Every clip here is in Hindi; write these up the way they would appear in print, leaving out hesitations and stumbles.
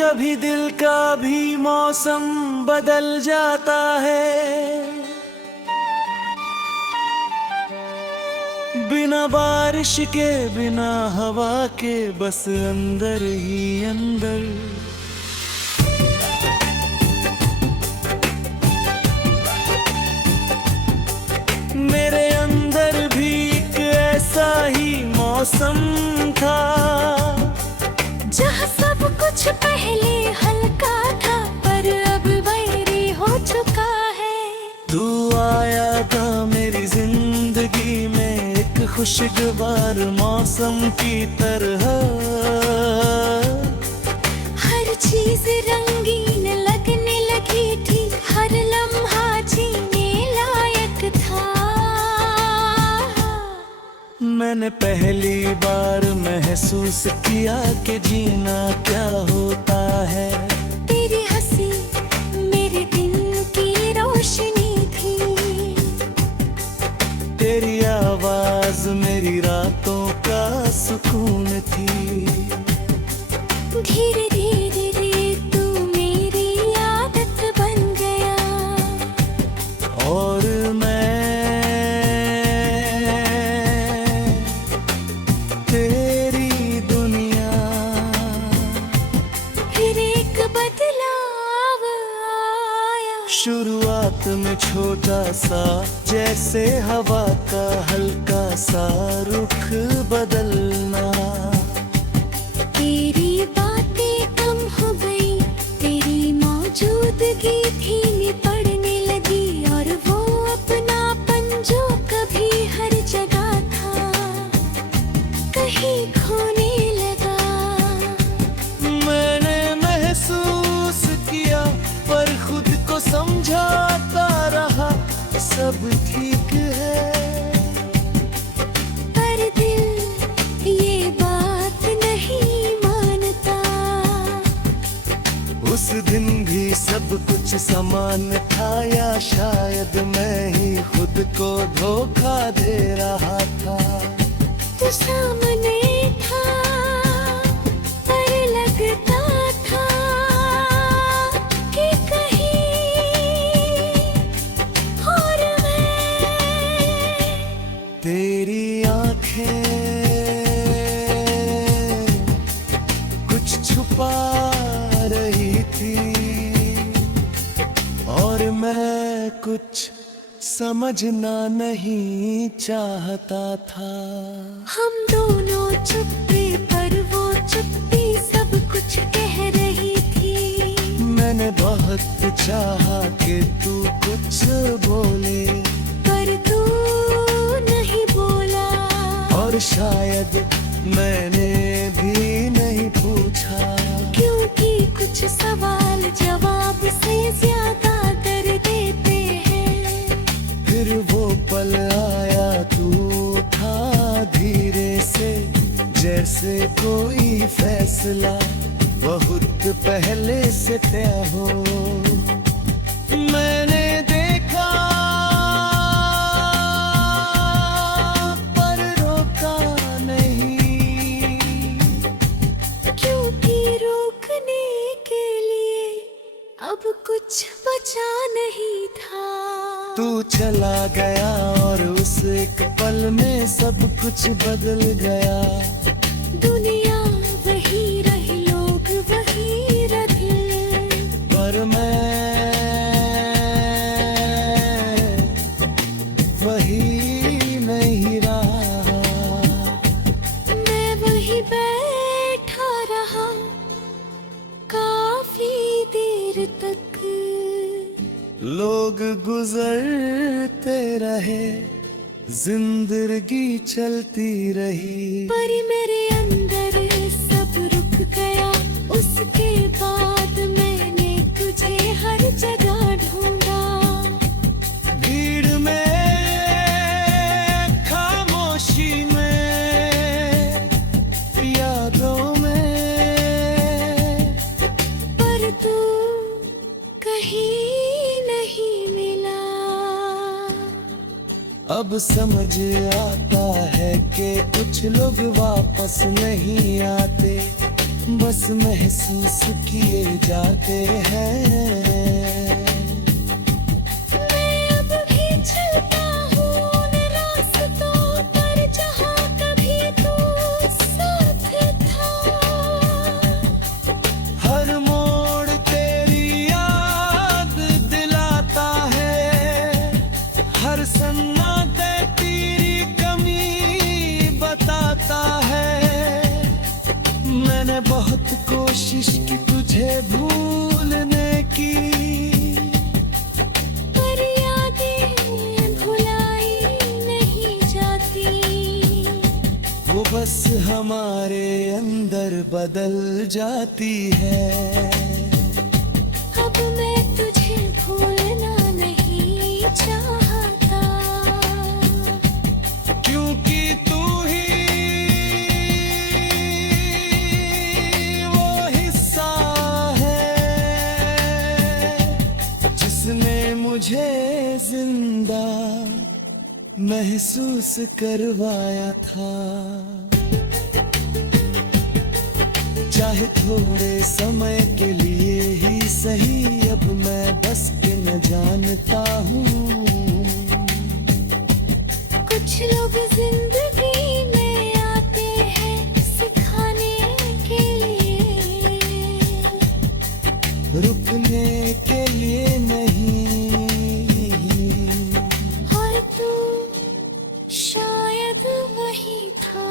कभी दिल का भी मौसम बदल जाता है। बिना बारिश के बिना हवा के बस अंदर ही अंदर। मेरे अंदर भी एक ऐसा ही मौसम था, जहाँ सब कुछ पहले हल्का था पर अब बैरी हो चुका है। तू आया था मेरी जिंदगी में एक खुशगवार मौसम की तरह। हर चीज रंगीन लगने लगी थी, हर लम्हा जीने लायक था। मैंने पहली बार महसूस किया कि जीना क्या होता है। तेरी हंसी मेरे दिन की रोशनी थी, तेरी आवाज मेरी रातों का सुकून थी। धीरे धीरे तू मेरी आदत बन गया, और तेरी दुनिया। फिर एक बदलाव आया। शुरुआत में छोटा सा, जैसे हवा का हल्का सा रुख बदलना। तेरी बातें कम हो गई, तेरी मौजूदगी धीमी पड़ने लगी, और वो अपनापन जो कभी हर जगह था कहीं खोने लगा। मैंने महसूस किया पर खुद को समझाता रहा सब ठीक है। पर दिल ये बात नहीं मानता। उस दिन भी सब कुछ समान था, या शायद मैं ही खुद को धोखा दे रहा था। तू सामने था पर लगता था कि कहीं और मैं। तेरी आंखें कुछ छुपा रही थी, और मैं कुछ समझना नहीं चाहता था। हम दोनों चुप्पे पर वो चुप्पी सब कुछ कह रही थी। मैंने बहुत चाहा कि तू कुछ बोले, पर तू नहीं बोला, और शायद मैंने भी नहीं पूछा। क्योंकि कुछ सवाल जवाब से ज्यादा कर देते हैं। फिर वो पल आया, तू था धीरे से, जैसे कोई फैसला बहुत पहले से तय हो। मैंने देखा पर रोका नहीं, क्योंकि रोकने के लिए अब कुछ बचा नहीं था। तू चला गया और उस एक पल में सब कुछ बदल गया। दुनिया वही रही, लोग वही रहे, पर मैं वही नहीं रहा। मैं वही बैठा रहा काफी देर तक। लोग गुजरते रहे, जिंदगी चलती रही, पर मेरे अंदर सब रुक गया। उसके बाद मैंने तुझे हर जगह ढूंढा। भीड़ में, खामोशी में, यादों में, पर तू कहीं नहीं मिला। अब समझ आता है कि कुछ लोग वापस नहीं आते, बस महसूस किए जाते हैं। मैं अब भी चलता हूँ उन रास्तों पर जहाँ कभी तू साथ था। हर मोड़ तेरी याद दिलाता है, हर सन्नाटे तेरी कमी बताता है। मैंने बहुत कोशिश की तुझे भूलने की, पर यादें भुलाई नहीं जाती। वो बस हमारे अंदर बदल जाती है। अब मैं तुझे भूलना नहीं चाहता, क्योंकि तू ही वो हिस्सा है जिसने मुझे जिंदा महसूस करवाया था। चाहे थोड़े समय के लिए ही सही, अब मैं बस के न जानता हूँ। कुछ लोग जिंदगी में आते हैं सिखाने के लिए, रुकने के लिए नहीं। और तू शायद वही था।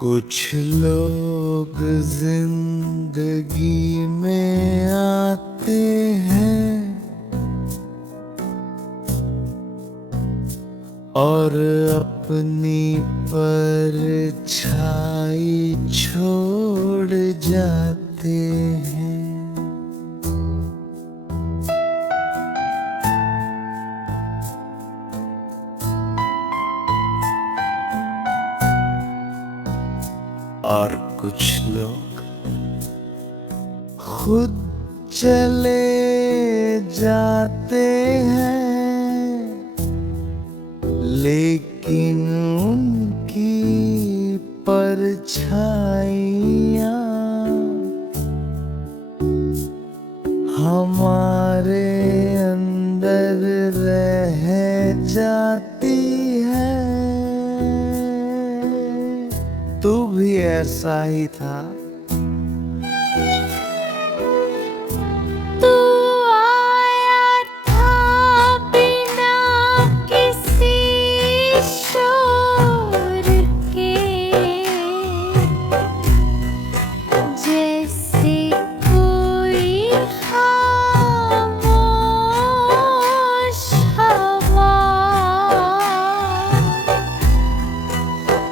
कुछ लोग जिंदगी में आते हैं और अपनी परछाई छोड़ जाते हैं। और कुछ लोग खुद चले जाते हैं, लेकिन उनकी परछाइयाँ हमारे अंदर रह जाती है। तू भी ऐसा ही था। तू आया था बिना किसी शोर के, जैसे कोई खामोश हवा।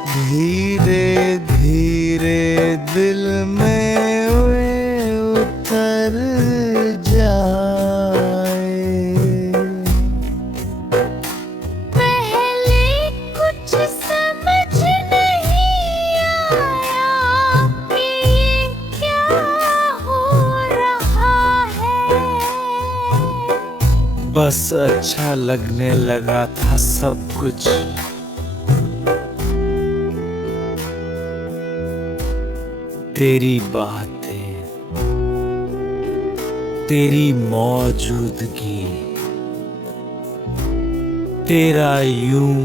धीरे धीरे दिल में वे उतर जाए। पहले कुछ समझ नहीं आया कि ये क्या हो रहा है। बस अच्छा लगने लगा था सब कुछ। तेरी बातें, तेरी मौजूदगी, तेरा यूं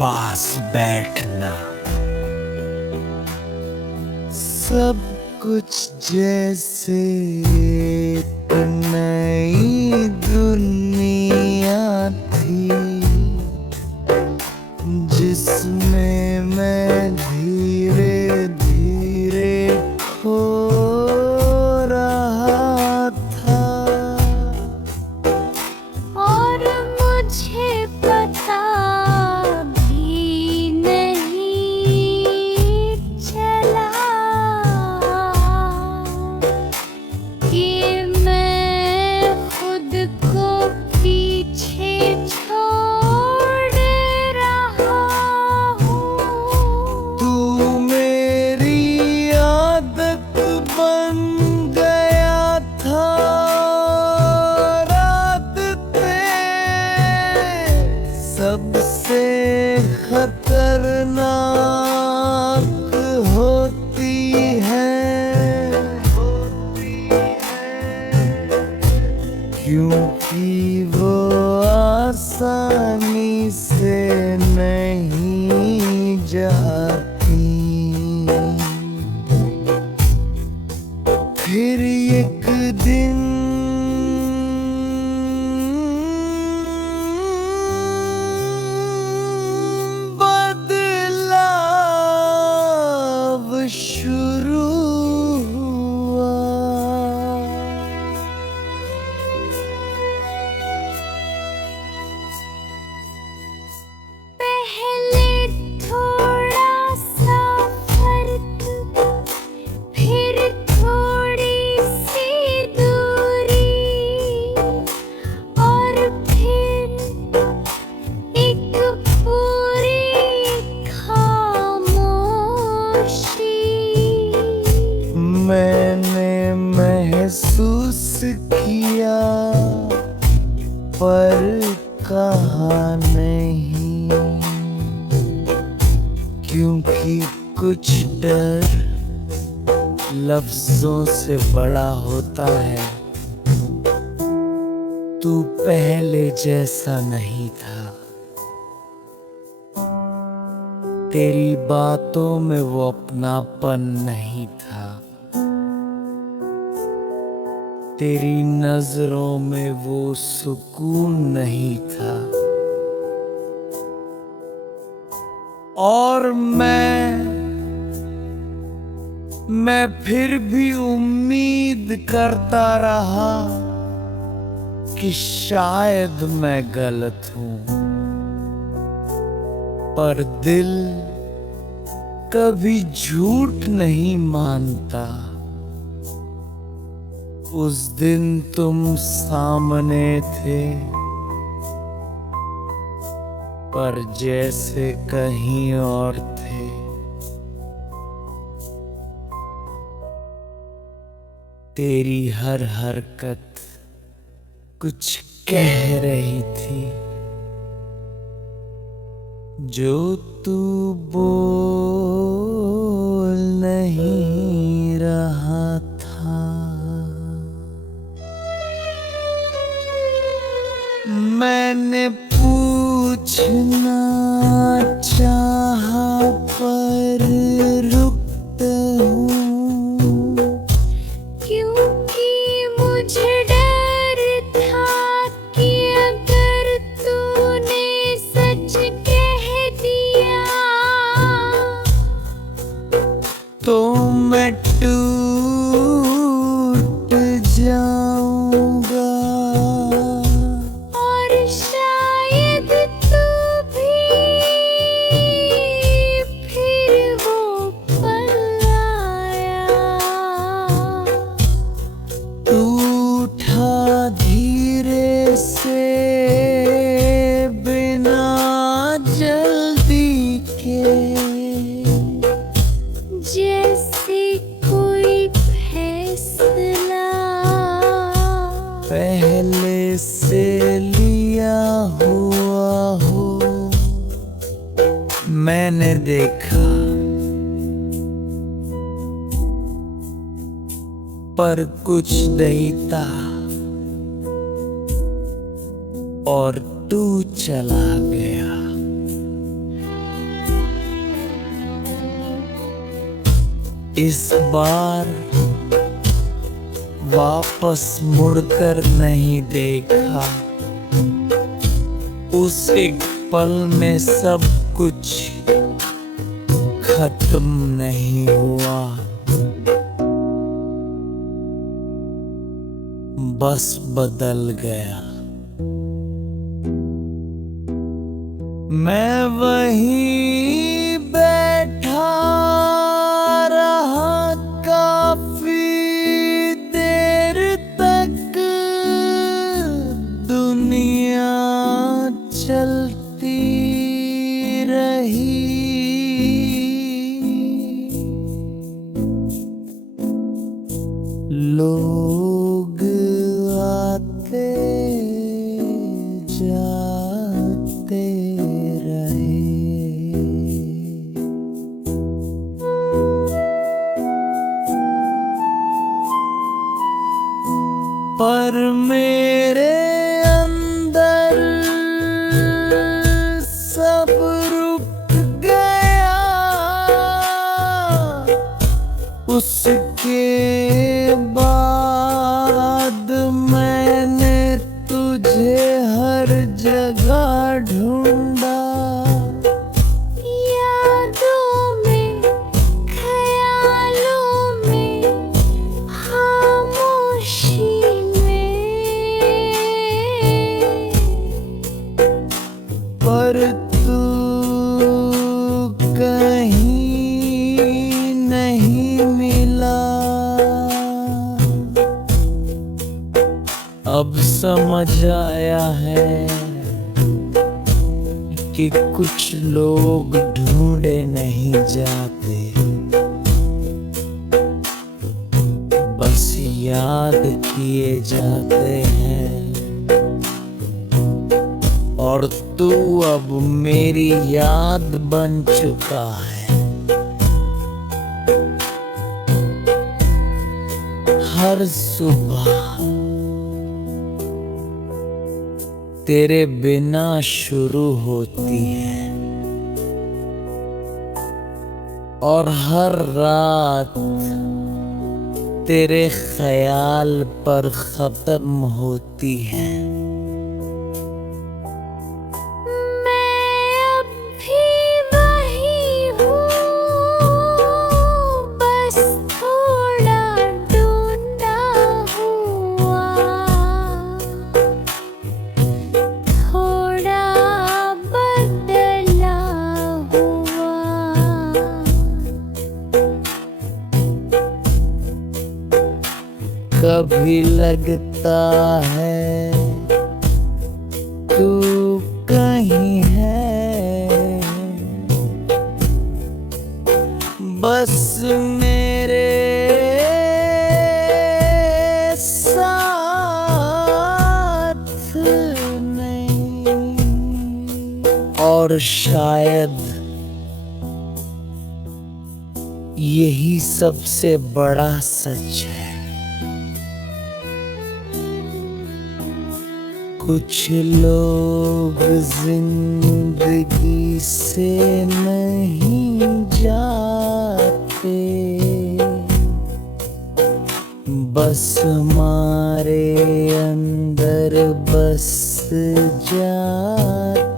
पास बैठना, सब कुछ जैसे एक नई दुनिया थी, जिसमें मैं धीरे धीरे खो रहा था। और मुझे पता भी नहीं चला। क्योंकि वो आसानी से नहीं जाती। फिर एक दिन बदलाव शुरू हुआ। पहले थोड़ा सा फर्क, फिर थोड़ी सी दूरी, और फिर एक पूरी खामोशी। मैंने महसूस किया पर कहा नहीं, क्योंकि कुछ डर लफ्जों से बड़ा होता है। तू पहले जैसा नहीं था। तेरी बातों में वो अपनापन नहीं था। तेरी नजरों में वो सुकून नहीं था। और मैं फिर भी उम्मीद करता रहा कि शायद मैं गलत हूँ। पर दिल कभी झूठ नहीं मानता। उस दिन तुम सामने थे, पर जैसे कहीं और थे। तेरी हर हरकत कुछ कह रही थी, जो तू बोल नहीं रहा था। मैंने पूछना चाहा पर रुकता हूँ, क्योंकि मुझे डर था कि अगर तूने सच कह दिया तो मैं टूट जाऊंगा। और शायद तू भी फिर वो पल आया। टूटा धीरे से, बिना जल्दी के, जैसे कोई फैसला पहले से लिया हुआ हो। मैंने देखा पर कुछ नहीं था, और तू चला गया। इस बार वापस मुड़कर नहीं देखा। उस एक पल में सब कुछ खत्म नहीं हुआ, बस बदल गया। मैं वहीं बैठा रहा काफी देर तक। दुनिया चलती रही, लोग आते जाते रहे। पर मेरे अंदर सब रुक गया। उसके बाद मैंने तुझे हर जगह ढूंढा। यादों में, ख्यालों में, खामोशी में, पर तू कहीं नहीं मिला। अब समझ आया है कि कुछ लोग ढूंढे नहीं जाते, बस याद किए जाते हैं। और तू अब मेरी याद बन चुका है। हर सुबह तेरे बिना शुरू होती है और हर रात तेरे ख्याल पर खत्म होती है। मैं अब भी वही हूँ, बस थोड़ा ढूंढा हुआ, थोड़ा बदला हुआ। कभी लगता है तू कहीं है, बस मेरे साथ नहीं। और शायद यही सबसे बड़ा सच है। कुछ लोग जिंदगी से नहीं जाते, बस हमारे अंदर बस जाते।